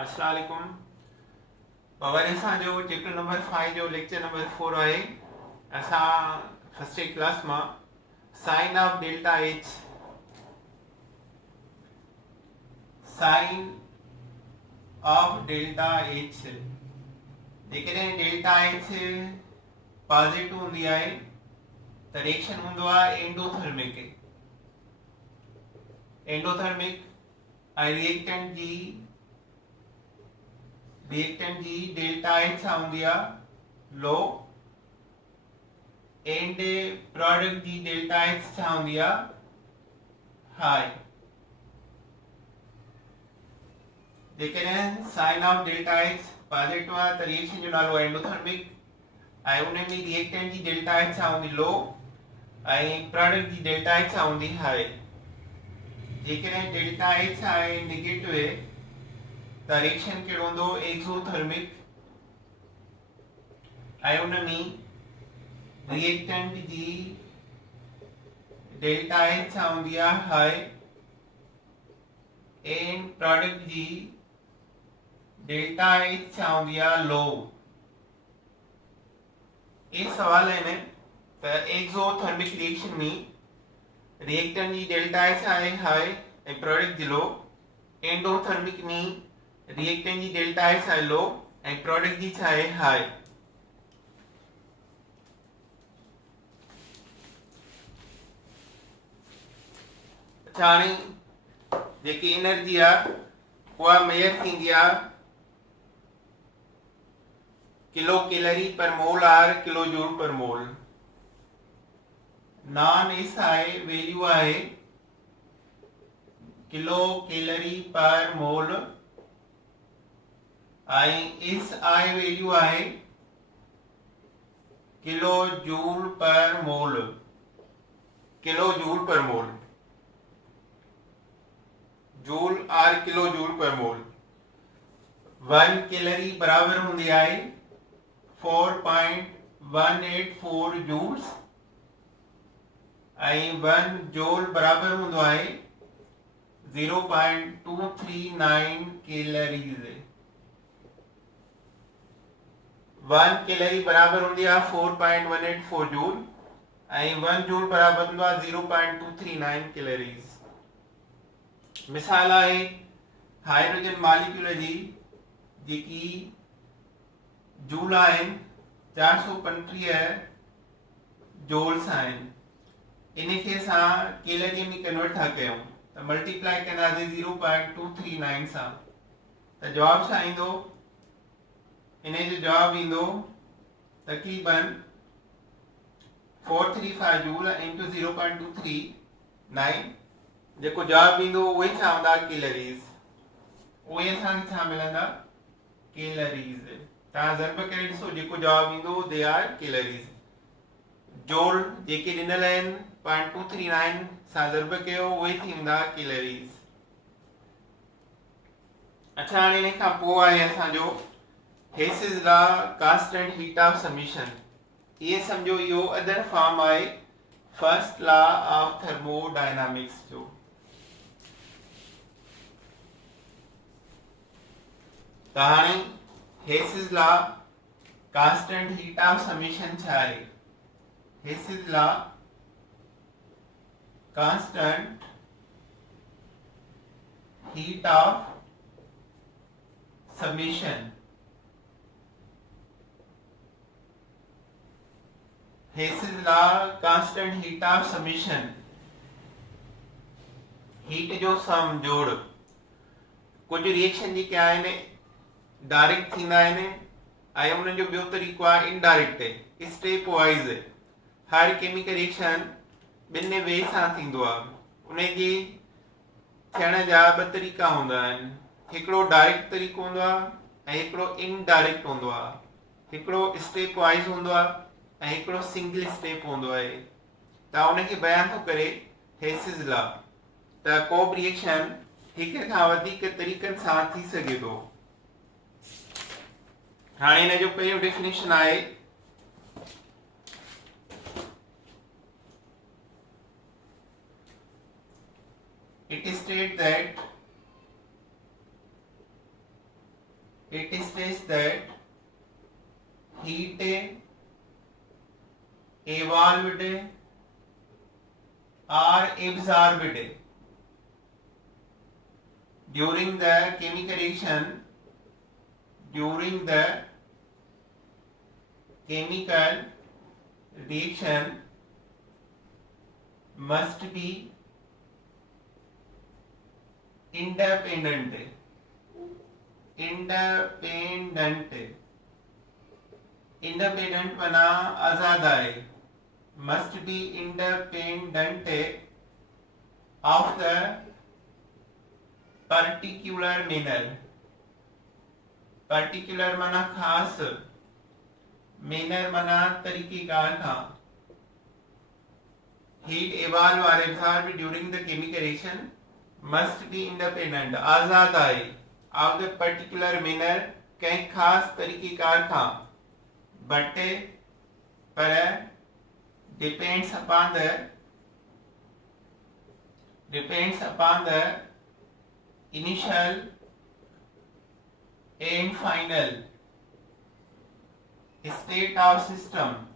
अस्सलाम वालेकुम। बाबा असांजो चैप्टर नंबर 5 जो लेक्चर नंबर 4 आहे। असां फर्स्ट क्लास में साइन ऑफ डेल्टा एच जेकॾहिं डेल्टा एच पॉजिटिव हूंदी आहे त रिएक्शन हूंदो आहे एंडोथर्मिक ऐं रिएक्टेंट जी डेल्टा एच छा हूंदी आहे लो एंड प्रोडक्ट जी डेल्टा एच छा हूंदी आहे हाई। जेकॾहिं sign of delta H positive आहे त रिएक्शन जो नालो एंडोथर्मिक ऐं उन में रिएक्टेंट जी डेल्टा एच छा हूंदी लो ऐं प्रोडक्ट जी डेल्टा एच छा हूंदी हाई। जेकॾहिं डेल्टा एच आहे नेगेटिव त रिएक्शन कहिड़ो हूंदो एक्सोथर्मिक ऐं उन में रिएक्टेंट जी डेल्टा एच छा हूंदी आहे हाई एंड प्रोडक्ट जी डेल्टा एच छा हूंदी आहे लो। ये सवाल है त एक्सोथर्मिक रिएक्शन में रिएक्टेंट जी डेल्टा एच आहे हाई ऐं प्रोडक्ट जी लो। एंडोथर्मिक में रिएक्टेंट जी डेल्टा एच आहे लो ऐं प्रोडक्ट जी छा आहे हाई। अच्छा हाणे जेकी एनर्जी आहे उहा मेजर थींदी आहे kilo calorie per mole are kilo joule per mole. Non S I value आहे kilo calorie per mole I S I value आहे kilo joule per mole. Joule or kilo joule per mole. 1 calorie बराबर हूंदी आहे 4.184 joules ऐं 1 joule बराबर हूंदो आहे 0.239 calories. 1 calorie बराबर हूंदी आहे 4.184 जूल ऐं 1 जूल बराबर हूंदो आहे 0.239 कैलोरीज। मिसाल आहे हाइड्रोजन मॉलिक्यूल जी जेकी जूल आहिनि 435 जूल्स आहिनि। इनखे असां कैलोरी में कन्वर्ट था कयूं त मल्टीप्लाई कंदासीं 0.239 सां त जवाब छा ईंदो। इन जो जवाब ईंदो तक़रीबन 435 जूल इंटू 0.239 जेको जवाब ईंदो उहे छा हूंदा कैलोरीज। उहे असांखे छा मिलंदा कैलोरीज। तव्हां ज़रब करे ॾिसो जेको जवाब ईंदो दे आर कैलोरीज। जूल जेके ॾिनल आहिनि 0.239 सां ज़रब कयो उहे थींदा कैलोरीज। अच्छा हाणे इन खां पोइ आहे असांजो Hess's law constant heat of submission. ये समझो इहो अदर फॉर्म आहे फर्स्ट लॉ ऑफ थर्मोडायनामिक्स जो। त हाणे Hess's law constant heat of submission छा आहे। Hess's law constant heat of submission. Hess's law constant heat of submission heat जो सम जोड़। कुछ रिएक्शन जेके आहिनि डायरेक्ट थींदा आहिनि ऐं उन्हनि जो ॿियो तरीक़ो आहे इनडायरेक्ट स्टेप वाइज। हर केमिकल रिएक्शन ॿिनि वे सां थींदो आहे। उनजे थियण जा ॿ तरीक़ा हूंदा आहिनि। हिकिड़ो डायरेक्ट तरीक़ो हूंदो आहे ऐं हिकिड़ो इनडायरेक्ट हूंदो आहे। हिकिड़ो स्टेप वाइज हूंदो आहे ऐं हिकिड़ो सिंगल स्टेप हूंदो आहे। त उनखे बयान थो करे हेसिस लॉ त को बि रिएक्शन हिक खां वधीक तरीक़नि सां थी सघे थो। हाणे हिन जो पहिरियों डेफिनेशन आहे it states that it states that heat evolved or absorbed during the chemical reaction must be independent बना आजाद है, must be independent of the particular मना खास, manner मना तरीकेकार था। heat evolve or absorbed during the chemical reaction must be independent आजाद है of the particular manner कहीं खास तरीकेकार था, but पर depends upon the initial and final state of system,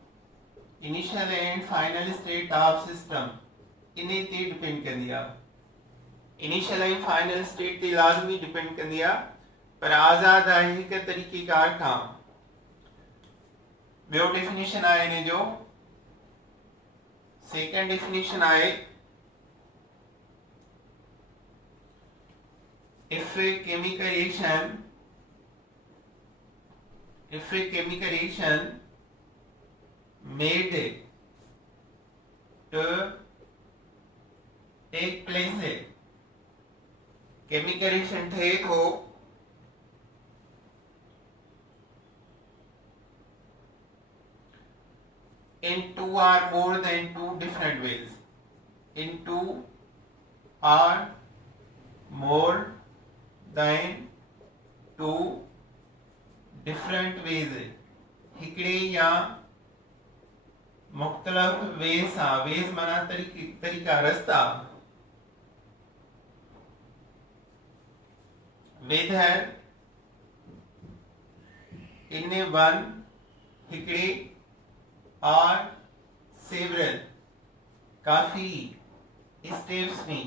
initial and final state of system इन्हें ते depend कर दिया, initial and final state ते लाजमी डिपेंड कर दिया, पर आजाद आहे के तरीकेकार खां। ॿियो डेफिनेशन आहे इन जो, सेकंड डेफिनेशन आहे if a chemical reaction made to take place, chemical reaction थे तो in two or more than two different ways, in two or more than two different ways, हिकड़े या मुख्तलिफ वेज सां, वेज माना तरीका रास्ता, whether in one हिकड़े और several काफी steps में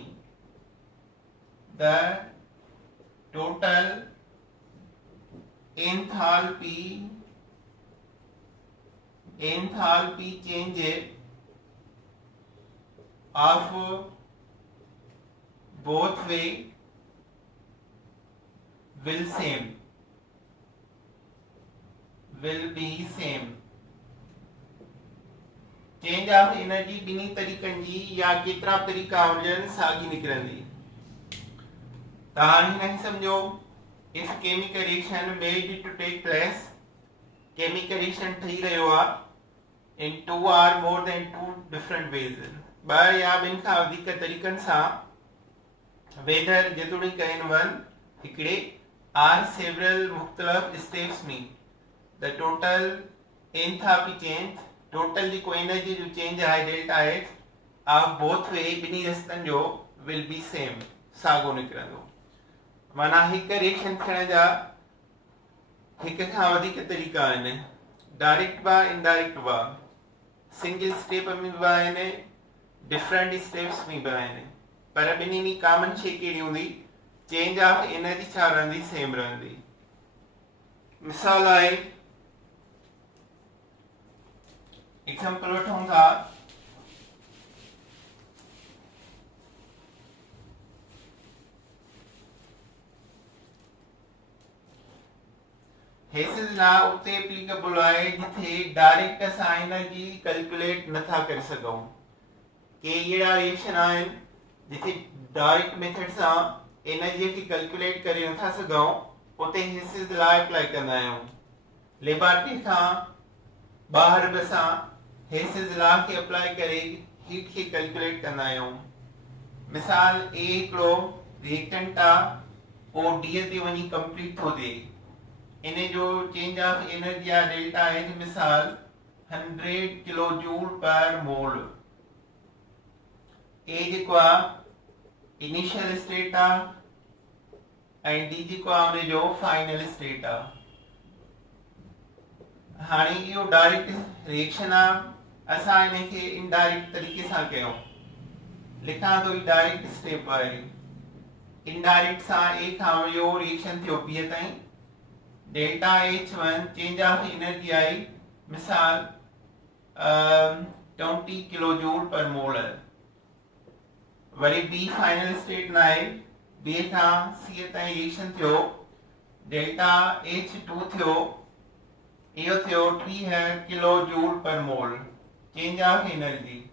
the total enthalpy change of both way will be same। Change of energy बिनी तरीकन जी या केतरा तरीका हुजन सागी निकरंदी। तहां नहीं समझो, if chemical reaction made to take place, chemical reaction थी रहियो आ in two or more than two different ways, ब या बिन खां वधीक तरीकन सां, वेदर जेतोणीक इन वन हिकड़े आर सेवरल मुख्तलिफ स्टेप्स में, the total enthalpy change, total जेको एनर्जी जो चेंज आहे delta x of both way बिनी रस्तन जो विल बी सेम, सागो निकरंदो। माना हिक रिएक्शन थियण जा हिक खां वधीक तरीका आहिनि, डायरेक्ट बा इनडायरेक्ट बा, सिंगल स्टेप में बि आहिनि, डिफरेंट स्टेप्स में बि आहिनि, पर ॿिन्ही में कॉमन शइ कहिड़ी हूंदी, चेंज ऑफ एनर्जी छा रहंदी, सेम रहंदी। मिसाल आहे, एग्जांपल वठूं था, हेसिस लॉ उते एप्लीकेबल आहे जिथे डायरेक्ट असां एनर्जी कैलकुलेट नथा करे सघूं। के अहिड़ा रिएक्शन आहिनि जिथे डायरेक्ट मेथड सां एनर्जी खे कैलकुलेट करे नथा सघूं, उते हेसिस लॉ अप्लाई कंदा आहियूं। लेबोरेटरी खां ॿाहिरि बि असां हेसिस लॉ खे अप्लाई करे हीट खे कैलकुलेट कंदा आहियूं। मिसाल ए हिकिड़ो रिएक्टेंट आहे, ओ डी ते वञी कंप्लीट थो थिए, इन जो चेंज ऑफ एनर्जी आहे डेल्टा एच, मिसाल 100 किलो जूल पर मोल। ए जेको आहे इनिशियल स्टेट आहे ऐं डी जेको आहे उन जो फाइनल स्टेट आहे। हाणे इहो डायरेक्ट रिएक्शन आहे, असां इनखे इनडायरेक्ट तरीक़े सां कयूं। लिखां थो ही डायरेक्ट स्टेप आहे। इनडायरेक्ट सां ए खां इहो रिएक्शन थियो बी ताईं, delta H1 change of energy आई मिसाल 20 किलो जूल पर मोल। वरी बी फाइनल स्टेट न आहे, बी खां सी ताईं रिएक्शन थियो, डेल्टा H2 थियो, इहो थियो 30 kilo joule per mole change of energy.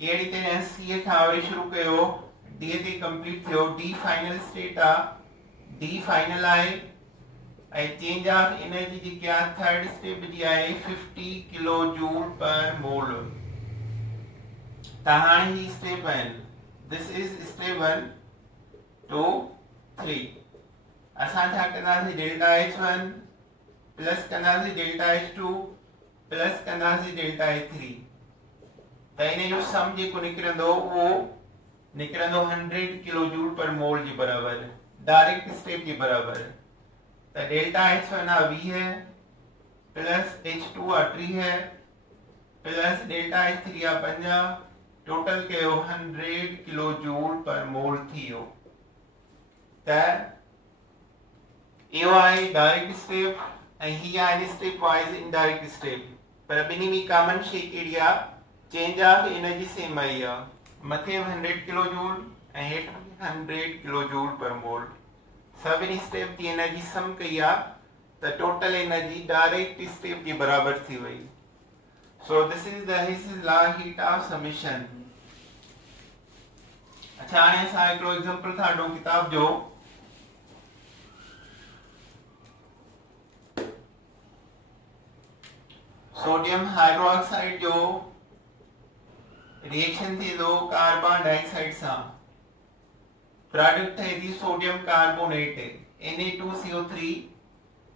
अहिड़ी तरह सी खां वरी शुरू कयो, डी ते कंप्लीट थियो, डी फाइनल स्टेट आहे, डी फाइनल आहे ऐं चेंज ऑफ एनर्जी जेकी आहे थर्ड स्टेप जी आहे 50 किलो जूल पर मोल। त हाणे ही स्टेप आहिनि, दिस इज स्टेप 1 2 3। असां छा कंदासीं, डेल्टा H1 प्लस कंदासीं डेल्टा H2 प्लस कंदासीं डेल्टा H3। त इन जो सम जेको निकिरंदो उहो निकिरंदो 100 किलो जूल पर मोल जे बराबर, डायरेक्ट स्टेप जे बराबर। त डेल्टा H1 आहे 20 प्लस H2 आहे 30 प्लस डेल्टा H3 आहे 50, टोटल कयो 100 किलो जूल पर मोल थी वियो। त इहो आहे डायरेक्ट स्टेप ऐं ही आहे स्टेप वाइज इनडायरेक्ट स्टेप। पर ॿिन्ही में कॉमन शइ कहिड़ी आहे, चेंज ऑफ एनर्जी सेम आई आहे, मथे 100 किलो जूल ऐं हेठि 100 किलो जूल पर मोल। सभिनी स्टेप जी एनर्जी सम कई आहे त टोटल एनर्जी डायरेक्ट स्टेप जे बराबर थी वई। So this is the Hess's law heat of summation. अच्छा, हाणे असां हिकिड़ो एग्जांपल था वठूं किताब जो। सोडियम हाइड्रोक्साइड जो रिएक्शन थी थो कार्बन डाइऑक्साइड सां, प्रोडक्ट थे थी sodium carbonate Na2CO3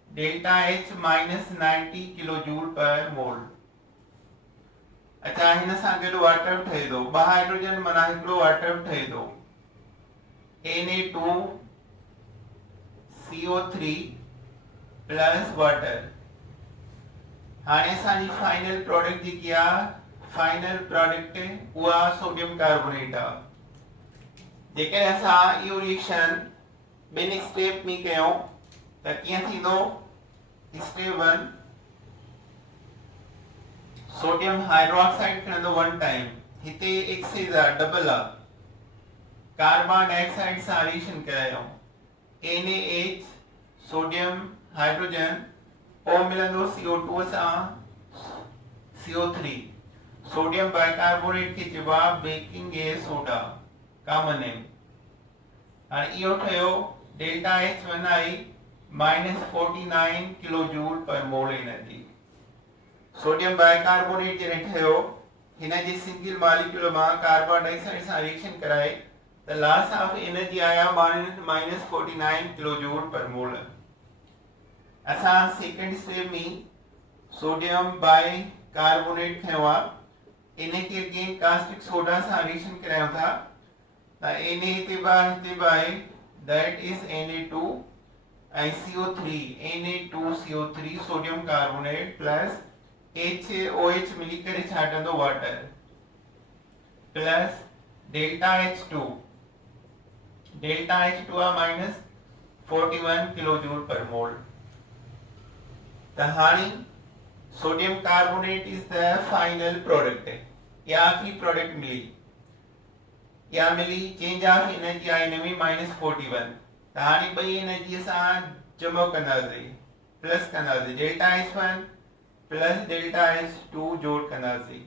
delta H minus 90 kilo joule per mole. अच्छा, हिन सां गॾु वाटर ठहे थो, ॿ हाइड्रोजन माना हिकिड़ो वाटर ठहे थो, Na2CO3 प्लस वाटर। हाणे असांजी फाइनल प्रोडक्ट जेकी आहे, फाइनल प्रोडक्ट उहा सोडियम कार्बोनेट आहे। जेकर असां इहो रिएक्शन ॿिनि स्टेप में कयूं त कीअं थींदो, स्टेप 1 सोडियम हाइड्रोक्साइड खणंदो 1 टाइम, हिते एक्सेस आहे डबल आहे, कार्बन डाइऑक्साइड सां रिएक्शन करायो, NaH सोडियम हाइड्रोजन ओ मिलंदो CO2 सां CO3, सोडियम बाइकार्बोनेट खे चइबो आहे बेकिंग सोडा, कॉमन नेम। हाणे इहो ठहियो डेल्टा H1 आई माइनस 49 किलो जूल पर मोल एनर्जी। सोडियम बाइकार्बोनेट जॾहिं ठहियो, हिन जे सिंगल मॉलिक्यूल मां कार्बन डाइऑक्साइड सां रिएक्शन कराए त लॉस ऑफ एनर्जी आया माइनस 49 किलो जूल पर मोल। असां सेकंड स्टेप में सोडियम बाइकार्बोनेट खयो आहे, इनके अगेन कास्टिक सोडा सां रिएक्शन करायूं था त Na हिते बाय दैट इज Na2 ऐं CO3 Na2CO3 sodium carbonate plus HOH मिली करे छा ठहंदो वाटर प्लस डेल्टा H2 आहे minus 41 kilo joule per mole. त हाणे sodium carbonate is the final product, या आखिरी प्रोडक्ट मिली चेंज ऑफ एनर्जी आई हिन में माइनस 41। त हाणे ॿई एनर्जी असां जमा कंदासीं, प्लस कंदासीं, delta H1 plus delta H2 जोड़ कंदासीं।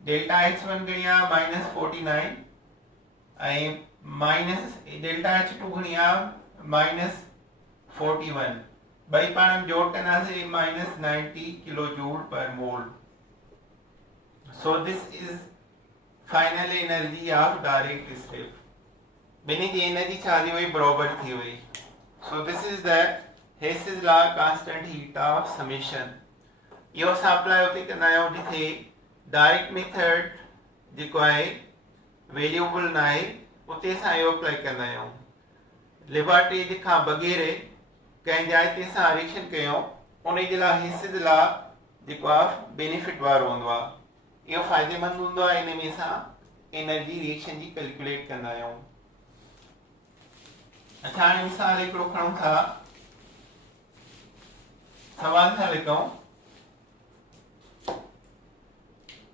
डेल्टा H1 घणी आहे माइनस 49 ऐं माइनस डेल्टा H2 घणी आहे माइनस 41, ॿई पाण जोड़ कंदासीं minus 90 kilo joule per mole. So this is final energy of direct step. ॿिन्ही जी एनर्जी छा थी वई, बराबर थी वई। So this is the Hess's law constant heat of summation. इहो असां अप्लाई उते कंदा आहियूं जिथे डायरेक्ट मेथड जेको आहे वेल्यूएबल न आहे, उते असां इहो अप्लाई कंदा आहियूं। लिबर्टी खां बग़ैर कंहिं जाइ ते असां रिएक्शन कयूं उन जे लाइ हिसे जे लाइ जेको आहे बेनिफिट वारो हूंदो आहे, इहो फ़ाइदेमंद हूंदो आहे। इन में असां एनर्जी रिएक्शन जी कैलकुलेट कंदा आहियूं। अच्छा, हाणे मिसाल हिकिड़ो खणूं था, सवाल था लिखूं,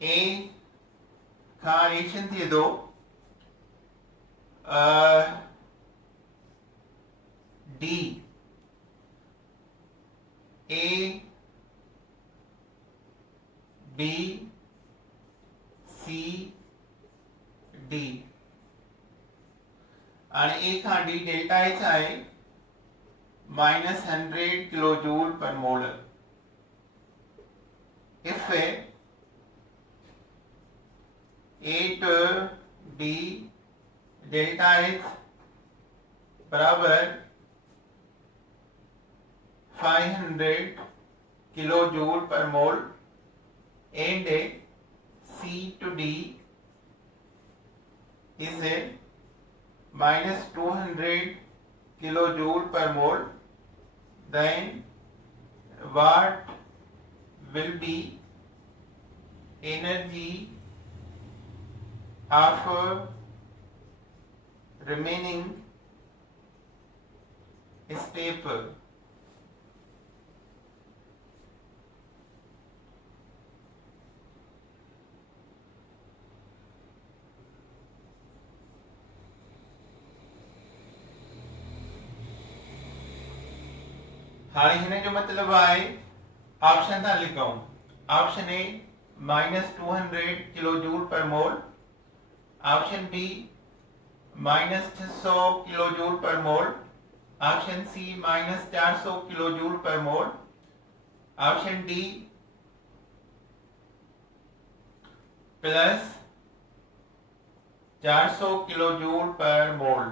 ए खां रिएक्शन थिए थो D A B C D, और ए खां डी डेल्टा एच आहे -100 kilo joule per mole. If A to D delta H बराबर 500 kilo joule per mole and C to D is a -200 kilojoule per mole, then what will be energy of remaining step? हाणे हिन जो मतलब आहे, option था लिखूं, option A -200 kilo joule per mole, option B -600 kilo joule per mole, option C -400 kilo joule per mole, option D +400 kilo joule per mole.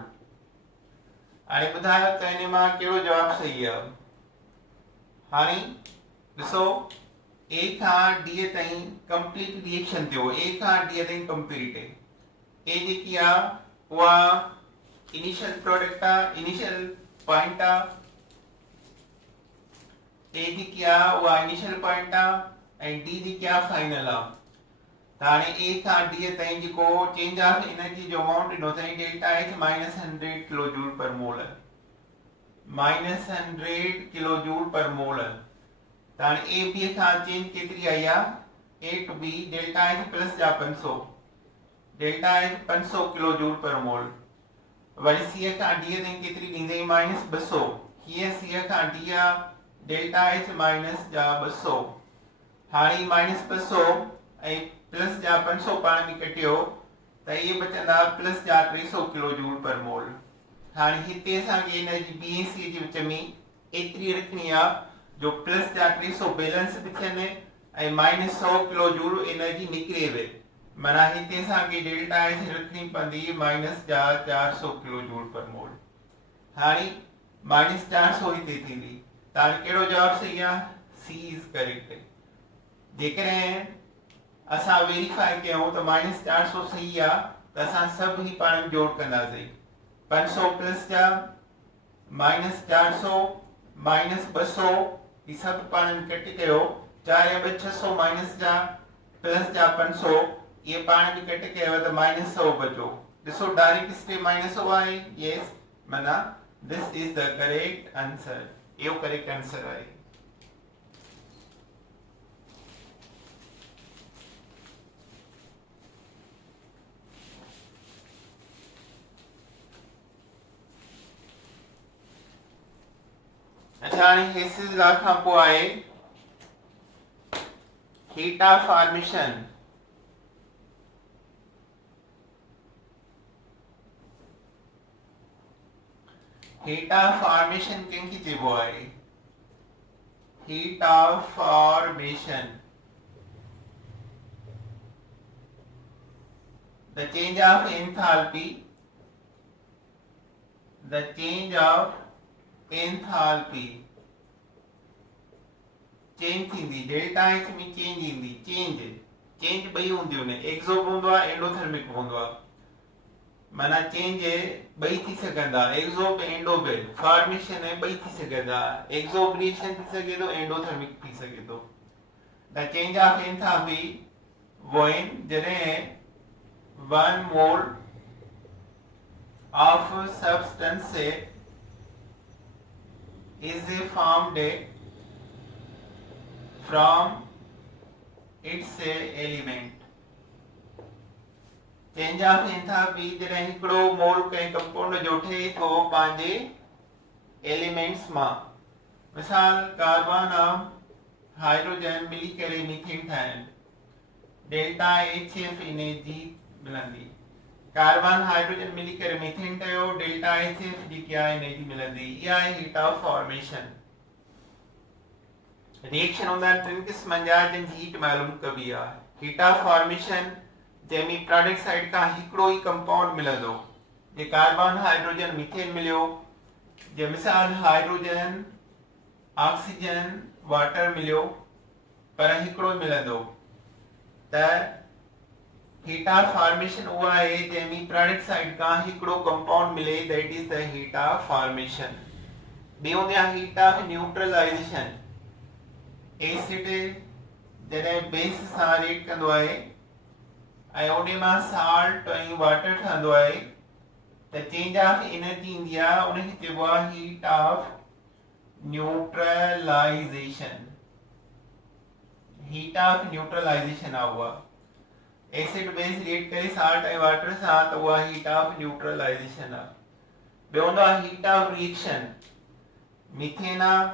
हाणे ॿुधायो त हिन मां कहिड़ो जवाब सही आहे। हाणे ॾिसो, ए खां डी ताईं कंप्लीट रिएक्शन थियो, ए खां डी ताईं कंप्लीट। ए जेकी आहे उहा इनिशियल प्रोडक्ट आहे, इनिशियल पॉइंट आहे। ए जेकी आहे उहा इनिशियल पॉइंट आहे ऐं डी जेकी आहे फाइनल आहे। त हाणे ए खां डी ताईं जेको चेंज ऑफ एनर्जी जो अमाउंट ॾिनो अथई delta H -100 kilo joule per मोल, -100 किलो जूल पर मोल। त हाणे ए बी खां चेंज केतिरी आई आहे, A to B delta H plus जा 500, delta H 500 kilo joule per mole. Worry सी खां डी ताईं केतिरी ॾींदई, -200। हीअ सी खां डी आहे डेल्टा एच माइनस जा 200। हाणे -200 ऐं प्लस जा 500 पाण में कटियो त इहे बचंदा प्लस जा 300 किलो जूल पर मोल। हाणे हिते असांखे एनर्जी बी ऐं सी जे विच में एतिरी रखणी आहे जो प्लस जा 300 बैलेंस बि थियनि ऐं -100 किलो जूल एनर्जी निकिरे वे। माना हिते असांखे डेल्टा एच रखणी पवंदी माइनस जा 400 किलो जूल पर मोल। हाणे -400 हिते थींदी, त हाणे कहिड़ो जवाब सही आहे, सी इज़ करेक्ट। जेकॾहिं असां वेरीफाई कयूं त -400 सही आहे त असां सभु ही पाण में जोड़ कंदासीं। 500 प्लस जा -400 -200 ही सभु पाण में कट कयो, 4 या 2 600 माइनस जा प्लस जा 500 ये पाण में कट कयो त -100 बचो। ॾिसो डायरेक्ट स्टेप -100 आहे। यस, माना this is the correct answer. इहो करेक्ट आंसर आहे। अच्छा, हाणे हेसिस ला खां पोइ आहे थीटा फॉर्मेशन। थीटा फॉर्मेशन कंहिंखे चइबो आहे, theta formation the change of enthalpy, the change of enthalpy change थींदी, डेल्टा एच में चेंज ईंदी। चेंज ॿई हूंदियूं आहिनि, एक्सो हूंदो आहे, एंडोथर्मिक हूंदो आहे। माना चेंज ॿई थी सघंदा, एक्सो एंडोबिल फॉर्मेशन ॿई थी सघंदा, एक्सोब्रिएशन थी सघे थो, एंडोथर्मिक थी सघे थो। The change of enthalpy when जॾहिं 1 mole of substance is formed from its element। Change of enthalpy जॾहिं हिकिड़ो मोल कंहिं कंपाउंड जो ठहे थो पंहिंजे एलिमेंट्स मां। मिसाल कार्बन ऐं हाइड्रोजन मिली करे मीथेन ठाहिनि, डेल्टा HF एनर्जी मिलंदी। कार्बन हाइड्रोजन मिली करे मीथेन ठहियो, डेल्टा HF जी क्या एनर्जी मिलंदी। इहा आहे हीट ऑफ फॉर्मेशन। रिएक्शन हूंदा आहिनि टिनि क़िस्मनि जा जिन जी हीट मालूम कबी आहे। हीट ऑफ फॉर्मेशन जंहिंमें प्रोडक्ट साइड खां हिकिड़ो ई कंपाउंड मिलंदो, जे कार्बन हाइड्रोजन मीथेन मिलियो, जे मिसाल हाइड्रोजन ऑक्सीजन वाटर मिलियो, पर हिकिड़ो ई मिलंदो, त हीट ऑफ फॉर्मेशन उहा आहे जंहिंमें प्रोडक्ट साइड खां हिकिड़ो कंपाउंड मिले, that is the heat of formation. ॿी हूंदी आहे हीट ऑफ न्यूट्रलाइजेशन। एसिड जॾहिं बेस सां रिएक्ट कंदो आहे ऐं उन मां साल्ट ऐं वाटर ठहंदो आहे, त चेंज ऑफ एनर्जी ईंदी आहे, उनखे चइबो आहे heat of neutralization. Heat of neutralization आहे उहा। एसिड बेस रिएक्ट करे साल्ट ऐं वाटर सां, त उहा हीट ऑफ न्यूट्रलाइजेशन आहे। ॿियो हूंदो आहे हीट ऑफ रिएक्शन। मीथेन आहे,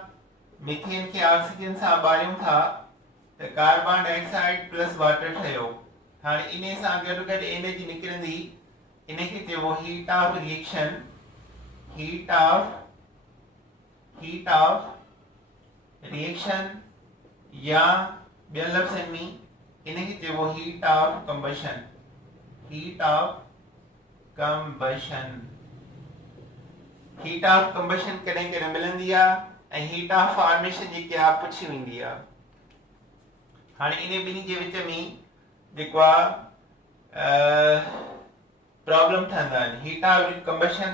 मीथेन खे ऑक्सीजन सां ॿारियूं था त कार्बन डाइऑक्साइड प्लस वाटर ठहियो। हाणे इन सां गॾु गॾु एनर्जी निकिरंदी, इनखे चइबो heat of reaction. Heat of reaction या ॿियनि लफ़्ज़नि में इनखे चइबो heat of combustion. Heat of combustion. Heat of combustion कॾहिं कॾहिं मिलंदी आहे ऐं हीट ऑफ फॉर्मेशन जेकी आहे पुछी वेंदी आहे। हाणे इन ॿिन्ही जे विच में जेको आहे प्रॉब्लम ठहंदा आहिनि। हीट ऑफ कंबशन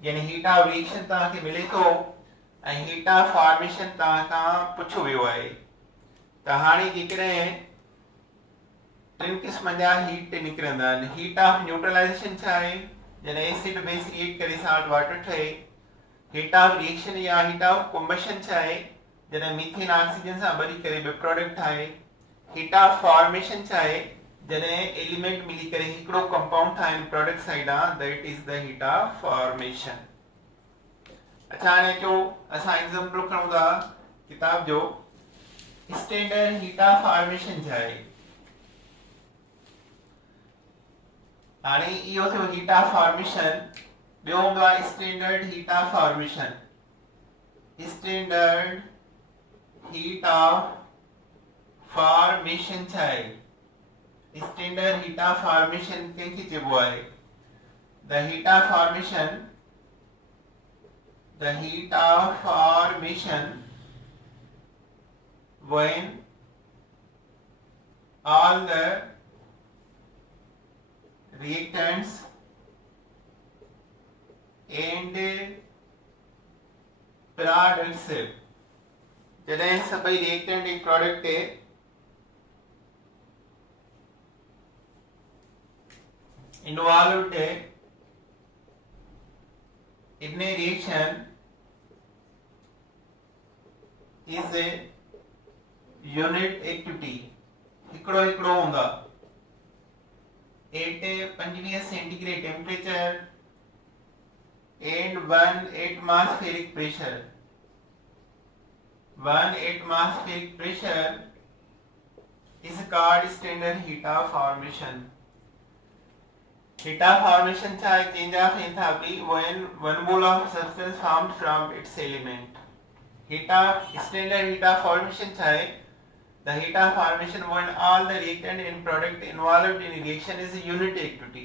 यानी हीट ऑफ रिएक्शन तव्हांखे मिले थो ऐं हीट ऑफ फॉर्मेशन तव्हां खां पुछो वियो आहे। त हाणे जेकॾहिं टिनि क़िस्मनि जा हीट निकिरंदा आहिनि। हीट ऑफ न्यूट्रलाइजेशन छा आहे, जॾहिं एसिड बेस रिएक्ट करे साल्ट वाटर ठहे। हीट ऑफ रिएक्शन या हीट ऑफ कंबशन छा आहे, जॾहिं मीथेन ऑक्सीजन सां ॿरी करे ॿियो प्रोडक्ट ठाहे। हीट ऑफ फॉर्मेशन छा आहे, जॾहिं एलिमेंट मिली करे हिकिड़ो कंपाउंड ठाहिनि प्रोडक्ट साइडां, that is the heat of formation. अच्छा हाणे अचो असां एग्जांपल खणूं था किताब जो। स्टैंडर्ड हीट ऑफ फॉर्मेशन छा आहे। हाणे इहो थियो हीट ऑफ फॉर्मेशन। ॿियो हूंदो आहे standard heat of formation. Standard heat of formation छा आहे। स्टैंडर्ड हीट ऑफ फॉर्मेशन कंहिंखे चइबो आहे। The heat of formation, the heat of formation when all the reactants and products, जॾहिं सभई रिएक्टेंट एक product involved in a reaction is a unit activity। हिकिड़ो हिकिड़ो हूंदा। 825 centigrade temperature and 1 atmospheric pressure। 1 atmospheric pressure is called standard heat of formation। Heat of formation छा है, change of enthalpy when one mole of substance formed from its element। heat of standard heat of formation छा है, the heat of formation when all the reactant and product involved in reaction is a unit activity।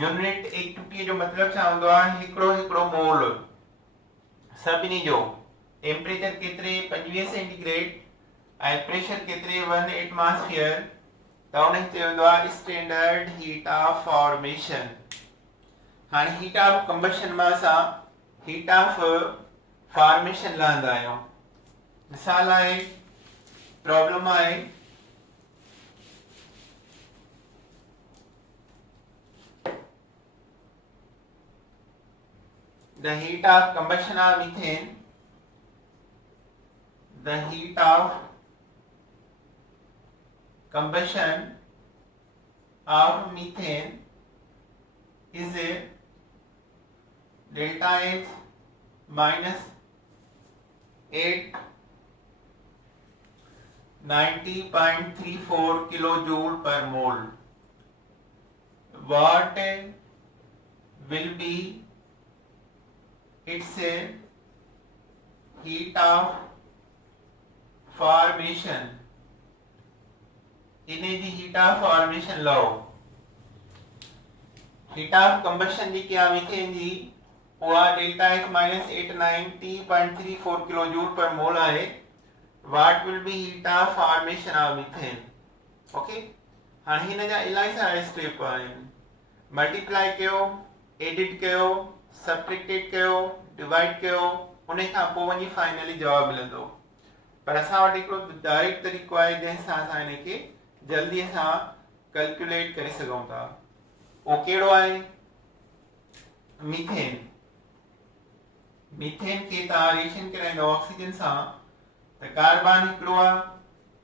unit activity जो मतलब छा हूंदो आहे, हिकिड़ो हिकिड़ो मोल सभिनी जो टेम्परेचर केतिरे 25 सेंटीग्रेड ऐं प्रेशर केतिरे 1 एटमॉस्फेयर, त उनखे चयो वेंदो आहे स्टैंडर्ड हीट ऑफ फॉर्मेशन। हाणे हीट ऑफ कंबशन में असां हीट ऑफ फॉर्मेशन लहंदा आहियूं। मिसाल आहे, प्रॉब्लम आहे, the heat of combustion of methane, the heat of combustion of methane is a delta H minus 890.34 kilojoule per mole. What will be its heat of formation? इन्हें जी heat of formation लाओ। heat of combustion जी क्या methane जी हुआ delta H minus 890.34 kilojoule per मोल आहे। What will be heat of formation of methane? Okay, हाणे हिन जा इलाही सारा step आहिनि। मल्टीप्लाई कयो, एडिट कयो, सब्ट्रैक्टेड कयो, डिवाइड कयो, उन खां पोइ वञी फाइनली जवाब मिलंदो। पर असां वटि हिकिड़ो डायरेक्ट तरीक़ो आहे जंहिंसां असां हिनखे जल्दीअ सां कैलकुलेट करे सघूं था। उहो कहिड़ो आहे? मीथेन। मीथेन खे तव्हां रिएक्शन कराईंदो ऑक्सीजन सां त कार्बन हिकिड़ो आहे,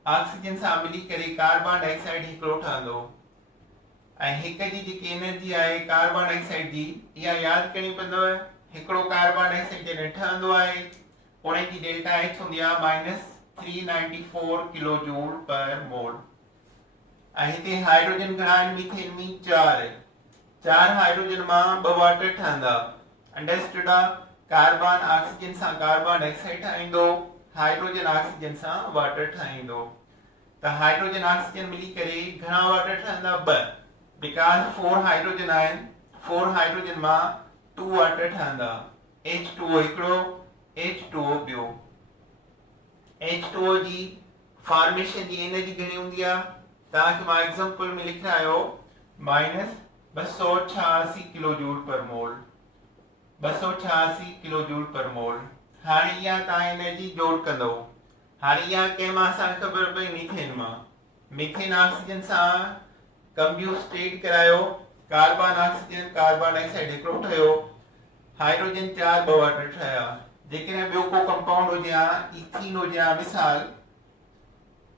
ऑक्सीजन सां मिली करे कार्बन डाइऑक्साइड हिकिड़ो ठहंदो, ऐं हिक जी जेकी एनर्जी आहे कार्बन डाइऑक्साइड जी, इहा यादि करणी पवंदव। हिकिड़ो कार्बन डाइऑक्साइड जॾहिं ठहंदो आहे उन जी डेल्टा एच हूंदी आहे -394 किलोजूल पर मोल। ऐं हिते हाइड्रोजन घणा आहिनि मीथेन में? 4 हाइड्रोजन मां 2 वाटर ठहंदा। अंडरस्टूड आहे? कार्बन ऑक्सीजन सां कार्बन डाइऑक्साइड ठाहींदो, हाइड्रोजन ऑक्सीजन सां वाटर ठाहींदो। त हाइड्रोजन ऑक्सीजन मिली करे घणा वाटर ठहंदा? 2, बिकॉज़ 4 हाइड्रोजन आहिनि। 4 हाइड्रोजन मां 2 वाटर ठहंदा। H2O हिकिड़ो, H2O ॿियो। H2O जी फॉर्मेशन जी एनर्जी घणी हूंदी आहे? तव्हांखे मां एग्जांपल में लिखायो -286 किलोजूल पर मोल। 286 किलोजूल पर मोल। हाणे इहा तव्हां एनर्जी जोड़ कंदो। हाणे इहा कंहिं मां असांखे ख़बर पई मीथेन मां। मीथेन ऑक्सीजन सां कंब्यूस्टेट करायो, कार्बन ऑक्सीजन कार्बन डाइऑक्साइड हिकिड़ो ठहियो, हाइड्रोजन 4 2 वाटर ठहिया। जेकॾहिं ॿियो को कंपाउंड हुजे हा, इथीन हुजे हा मिसाल,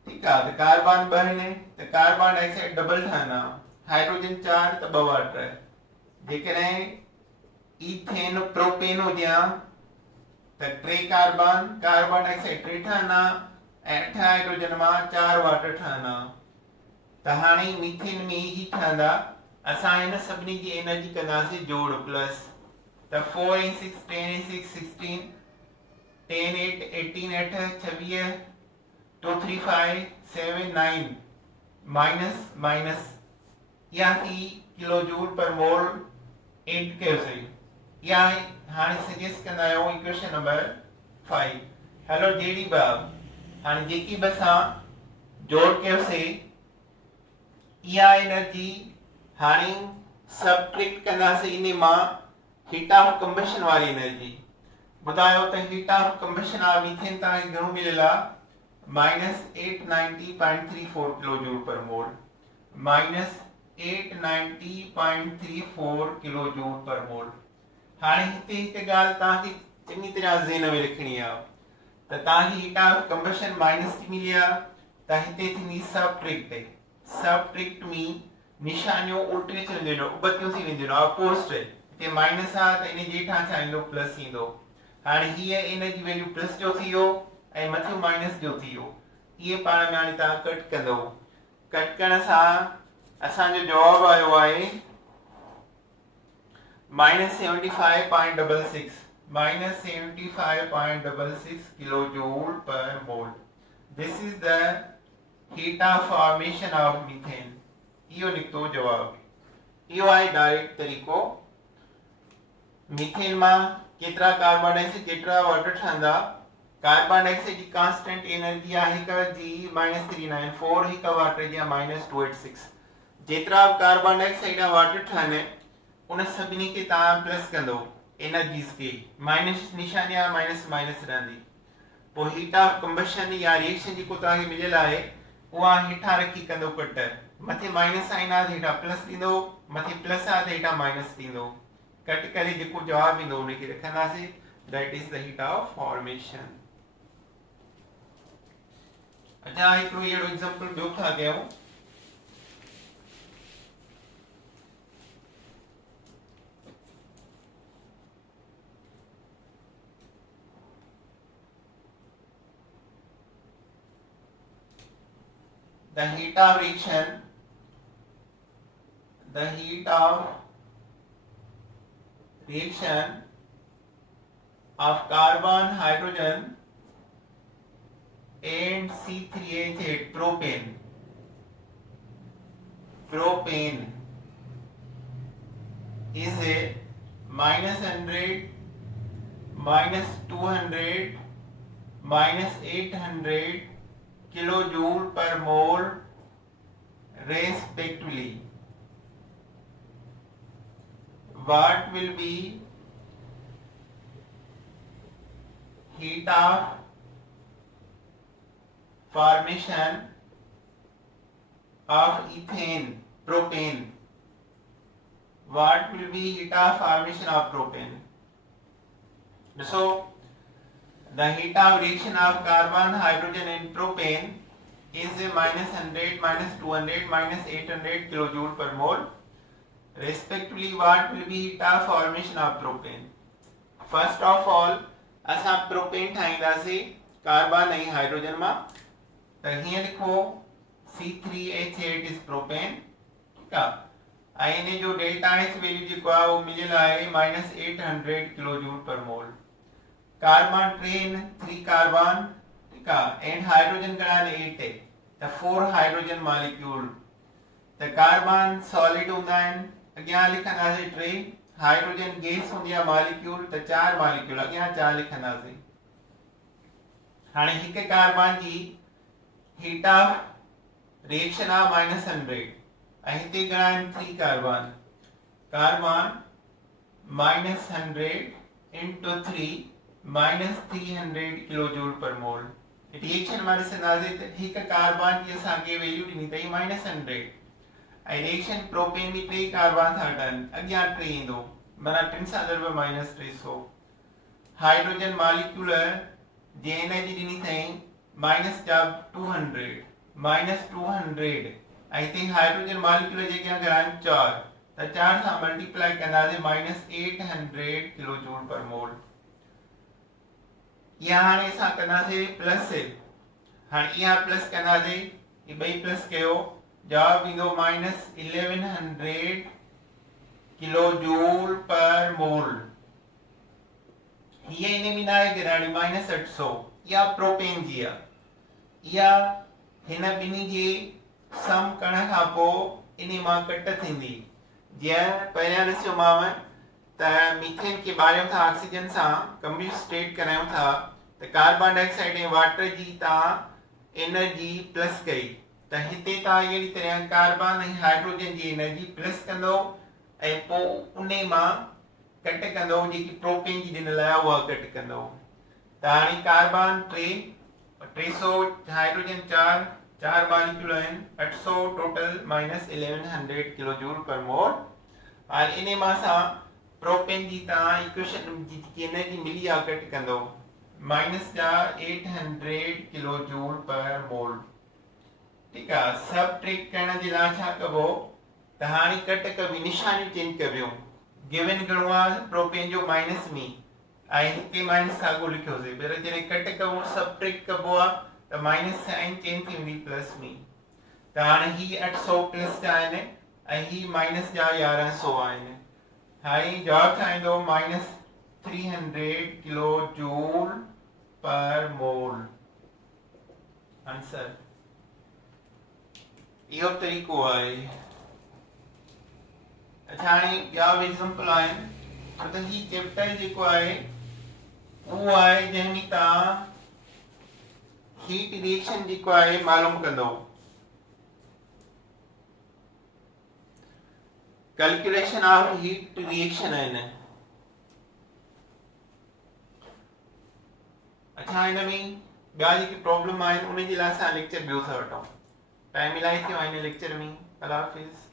ठीकु आहे, त कार्बन 2 आहिनि त कार्बन डाइऑक्साइड डबल ठहंदा, हाइड्रोजन 4 त 2 वाटर। जेकॾहिं इथेन प्रोपेन हुजे हा त 3 कार्बन कार्बन डाइऑक्साइड 3 ठहंदा ऐं 8 हाइड्रोजन मां 4 वाटर ठहंदा। त हाणे मीथेन में ही ठहंदा। असां हिन सभिनी जी एनर्जी कंदासीं जोड़ प्लस। त 4 × 6 10 × 6 16 10 8 18 8 26 235 7 9 माइनस माइनस या थी किलोजूल पर मोल 8 कयो सही। या हाणे सजेस्ट कंदा आहियूं इक्वेशन नंबर 5। हेलो जेडी बाब, हाणे जेकी बि असां जोड़ कयोसीं इहा एनर्जी हाणे सब्ट्रैक्ट कंदासीं इन मां हीट ऑफ कंबशन वारी एनर्जी। ॿुधायो त heat of combustion of methane तव्हांखे घणो मिलियल आहे? -890.34 किलोजूल पर मोल। -890.34 किलोजूल पर मोल। हाणे हिते हिकु ॻाल्हि तव्हांखे चङी तरह ज़हन में रखणी आहे त तव्हांजी हीट ऑफ कंबशन माइनस थी मिली आहे त हिते थींदी सब्ट्रैक्ट। सब्ट्रैक्ट में निशानियूं उल्टियूं थी वेंदियूं, उबतियूं थी वेंदियूं, अपोस्ट। हिते माइनस आहे त इन जे हेठां छा ईंदो? प्लस ईंदो। हाणे हीअ एनर्जी वैल्यू प्लस जो थी वियो ऐं मथियों माइनस जो थी वियो। इहे पाण में हाणे तव्हां कट कंदो। कट करण सां असांजो जवाब आयो आहे -75.66 -75.66 kilojoule per mole. This is the heat of formation of methane। इहो निकतो जवाब। इहो आहे डायरेक्ट तरीक़ो। मीथेन मां केतिरा कार्बन डाइऑक्साइड केतिरा वाटर ठहंदा। कार्बन डाइऑक्साइड जी कांस्टेंट एनर्जी आहे हिक जी -394, हिक वाटर जी -286। जेतिरा कार्बन डाइऑक्साइड जा वाटर ठहनि उन सभिनी के तव्हां प्लस कंदो एनर्जीज के माइनस निशानी या माइनस माइनस रहंदी पोइ हीट ऑफ कंबशन या रिएक्शन जेको तव्हांखे मिलियल आहे उहा हेठां रखी कंदो कट मथे माइनस साइन आहे त हेठां प्लस ॾींदो मथे प्लस आहे त हेठां माइनस ॾींदो कट करे जेको जवाब ईंदो उनखे रखंदासीं that is the heat of formation. अच्छा हिकिड़ो अहिड़ो एग्जांपल ॿियो था कयूं the heat of reaction of carbon, hydrogen and C3H8 propane is a -100 -200 -800 kilojoule per mole respectively. What will be heat of formation of propane? What will be heat of formation of propane? So the heat of reaction of carbon, hydrogen and propane is a -100, -200, -800 kilojoule per mole. Respectively, what will be heat of formation of propane? First of all, असां propane ठाहींदासीं carbon ऐं hydrogen मां त हीअं लिखो C3H8 is propane ठीकु आहे ऐं इन जो डेल्टा H वैल्यू जेको आहे उहो मिलियल आहे -800 किलोजूल पर मोल। कार्बन 3 कार्बन ठीक है एंड हाइड्रोजन घणा 8 है त 4 हाइड्रोजन मॉलिक्यूल त कार्बन सॉलिड हूंदा आहिनि अॻियां लिखंदासीं 3 हाइड्रोजन गैस हूंदी आहे मॉलिक्यूल त 4 मॉलिक्यूल अॻियां 4 लिखंदासीं। हाणे हिकु कार्बन जी हीट ऑफ रिएक्शन आहे -100 ऐं हिते घणा आहिनि 3 कार्बन -100 into 3 -300 किलोजूल पर मोल। रिएक्शन में ॾिसंदासीं त हिकु कार्बन जी असांखे वैल्यू ॾिनी अथई -100 ऐं रिएक्शन प्रोपेन में 3 कार्बन था हटनि अॻियां 3 ईंदो माना 3 सां ज़रब -300। हाइड्रोजन मॉलिक्यूल जी एनर्जी ॾिनी अथई -200 ऐं हिते हाइड्रोजन मॉलिक्यूल जे अॻियां घणा आहिनि 4 त 4 सां मल्टीप्लाई कंदासीं -800 किलोजूल पर मोल। या हाणे असां कंदासीं प्लस हाणे इहा प्लस कंदासीं ये ॿई प्लस कयो जवाब ईंदो -1100 किलोजूल पर मोल। हीअ इन में न आहे गिराणी -800 इहा प्रोपेन जी आहे इहा हिन ॿिन्ही जे सम करण खां पोइ इन मां कट थींदी। जीअं पहिरियां ॾिसियोमांव त मीथेन खे ॿारियूं था ऑक्सीजन सां कंबिस्टेट करायूं था त कार्बन डाइऑक्साइड ऐं वाटर जी तव्हां एनर्जी प्लस कई त हिते तव्हां अहिड़ी तरह कार्बन ऐं हाइड्रोजन जी एनर्जी प्लस कंदो ऐं पोइ उन मां कट कंदो जेकी प्रोपेन जी ॾिनल आहे उहा कट कंदो। त हाणे कार्बन 300 हाइड्रोजन 4 मॉलिक्यूल आहिनि 800 टोटल -1100 किलोजूल पर मोल। हाणे इन मां सां प्रोपेन जी तव्हां इक्वेशन जी एनर्जी मिली आहे कट कंदो -800 किलोजूल पर मोल। ठीक है सब ट्रिक करण जे लाइ छा कबो त हाणे कट कबी निशानियूं चेंज कबियूं गिवन घणो आहे प्रोपेन जो माइनस में ऐं हिते माइनस साॻियो लिखियोसीं पर जॾहिं कट कबो सब ट्रिक कबो आहे त माइनस साइन चेंज थी वेंदी प्लस में। त हाणे ही 800 प्लस जा आहिनि ऐं ही माइनस जा 1100 आहिनि। हाणे जवाब छा ईंदो -300 किलोजूल पर मोल आंसर। इहो तरीक़ो आहे। अच्छा हाणे ॿिया बि एग्जांपल आहिनि त ही चैप्टर जेको आहे उहो आहे जंहिंमें तव्हां हीट रिएक्शन जेको आहे मालूम कंदो। कैलकुलेशन ऑफ हीट रिएक्शन आहिनि। अच्छा, हिन में ॿिया जेकी प्रॉब्लम आहिनि उन जे लाइ असां लेक्चर ॿियो था वठूं। टाइम इलाही थियो आहे हिन लेक्चर में। अल्लाह हाफ़िज़।